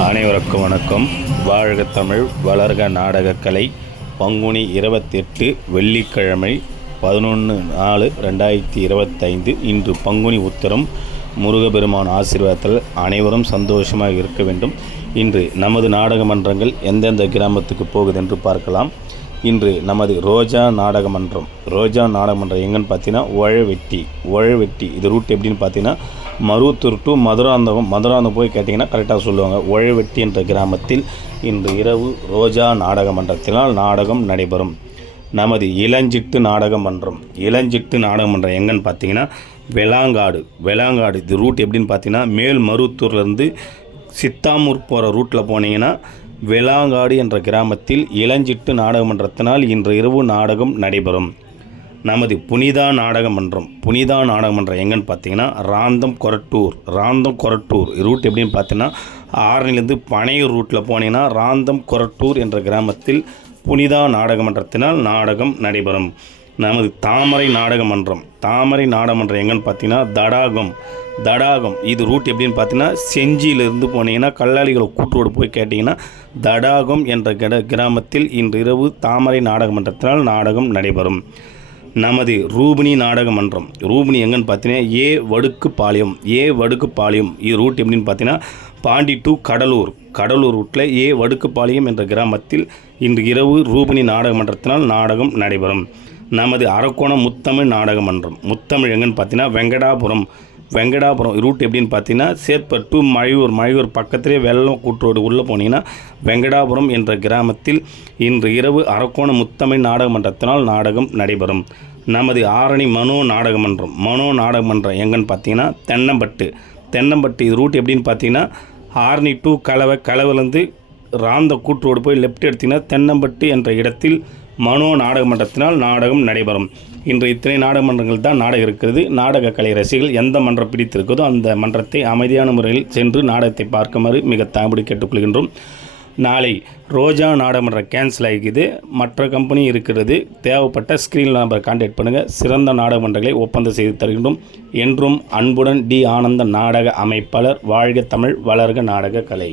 அனைவருக்கும் வணக்கம். வாழ்க தமிழ் வளர்க நாடகக்கலை. பங்குனி 28 வெள்ளிக்கிழமை 11/4/2025. இன்று பங்குனி உத்திரம். முருகப்பெருமான் ஆசீர்வாதத்தில் அனைவரும் சந்தோஷமாக இருக்க வேண்டும். இன்று நமது நாடக மன்றங்கள் எந்தெந்த கிராமத்துக்கு போகுது என்று பார்க்கலாம். இன்று நமது ரோஜா நாடகமன்றம் எங்கன்னு பார்த்தீங்கன்னா உழவெட்டி இது ரூட் எப்படின்னு பார்த்தீங்கன்னா மருவத்தூர் டு மதுராந்தகம் போய் கேட்டிங்கன்னா கரெக்டாக சொல்லுவாங்க. உழவெட்டி என்ற கிராமத்தில் இன்று இரவு ரோஜா நாடகமன்றத்தினால் நாடகம் நடைபெறும். நமது இளஞ்சிட்டு நாடகமன்றம் எங்கன்னு பார்த்தீங்கன்னா வெளாங்காடு இது ரூட் எப்படின்னு பார்த்தீங்கன்னா மேல் மருவத்தூர்லேருந்து சித்தாமூர் போகிற ரூட்டில் போனீங்கன்னா வெளாங்காடு என்ற கிராமத்தில் இளஞ்சிட்டு நாடகமன்றத்தினால் இன்று இரவு நாடகம் நடைபெறும். நமது புனிதா நாடகமன்றம் எங்கன்னு பார்த்தீங்கன்னா ராந்தம் கொரட்டூர் ரூட் எப்படின்னு பார்த்தீங்கன்னா ஆரணிலேருந்து பனையூர் ரூட்டில் போனீங்கன்னா ராந்தம் கொரட்டூர் என்ற கிராமத்தில் புனிதா நாடகமன்றத்தினால் நாடகம் நடைபெறும். நமது தாமரை நாடகமன்றம் எங்கன்னு பார்த்தீங்கன்னா தடாகம் இது ரூட் எப்படின்னு பார்த்தீங்கன்னா செஞ்சியிலிருந்து போனீங்கன்னா கல்லாளிகளை கூட்டோடு போய் கேட்டிங்கன்னா தடாகம் என்ற கிராமத்தில் இன்று இரவு தாமரை நாடகமன்றத்தினால் நாடகம் நடைபெறும். நமது ரூபினி நாடகமன்றம் எங்கன்னு பார்த்தீங்கன்னா ஏ வடுக்குப்பாளையம் இது ரூட் எப்படின்னு பார்த்தீங்கன்னா பாண்டி டு கடலூர் ரூட்டில் ஏ வடுக்குப்பாளையம் என்ற கிராமத்தில் இன்று இரவு ரூபினி நாடகமன்றத்தினால் நாடகம் நடைபெறும். நமது அரக்கோணம் முத்தமிழ் நாடகமன்றம் எங்கன்னு பார்த்தீங்கன்னா வெங்கடாபுரம் ரூட் எப்படின்னு பார்த்தீங்கன்னா சேத்பட் டு மழையூர் பக்கத்திலே வெள்ளம் கூற்றோடு உள்ளே போனீங்கன்னா வெங்கடாபுரம் என்ற கிராமத்தில் இன்று இரவு அரக்கோணம் முத்தமிழ் நாடகமன்றத்தினால் நாடகம் நடைபெறும். நமது ஆரணி மனோ நாடகமன்றம் எங்கன்னு பார்த்தீங்கன்னா தென்னம்பட்டு இது ரூட் எப்படின்னு பார்த்தீங்கன்னா ஆரணி டு கலவைலேருந்து ராந்த கூற்றோடு போய் லெஃப்ட் எடுத்திங்கன்னா தென்னம்பட்டு என்ற இடத்தில் மனோ நாடகமன்றத்தினால் நாடகம் நடைபெறும். இன்று இத்தனை நாடகமன்றங்கள் தான் நாடகம் இருக்கிறது. நாடக கலை ரசிகர்கள் எந்த மன்றம் பிடித்திருக்கிறதோ அந்த மன்றத்தை அமைதியான முறையில் சென்று நாடகத்தை பார்க்குமாறு மிக தாழ்மையோடு கேட்டுக்கொள்கின்றோம். நாளை ரோஜா நாடகமன்றம் கேன்சல் ஆகிக்குது. மற்ற கம்பெனி இருக்கிறது. தேவைப்பட்ட ஸ்க்ரீன் நம்பரை கான்டாக்ட் பண்ணுங்கள். சிறந்த நாடகமன்றங்களை ஒப்பந்தம் செய்து தருகின்றோம். என்றும் அன்புடன் டி. ஆனந்த நாடக அமைப்பாளர். வாழ்க தமிழ் வளர்க நாடக கலை.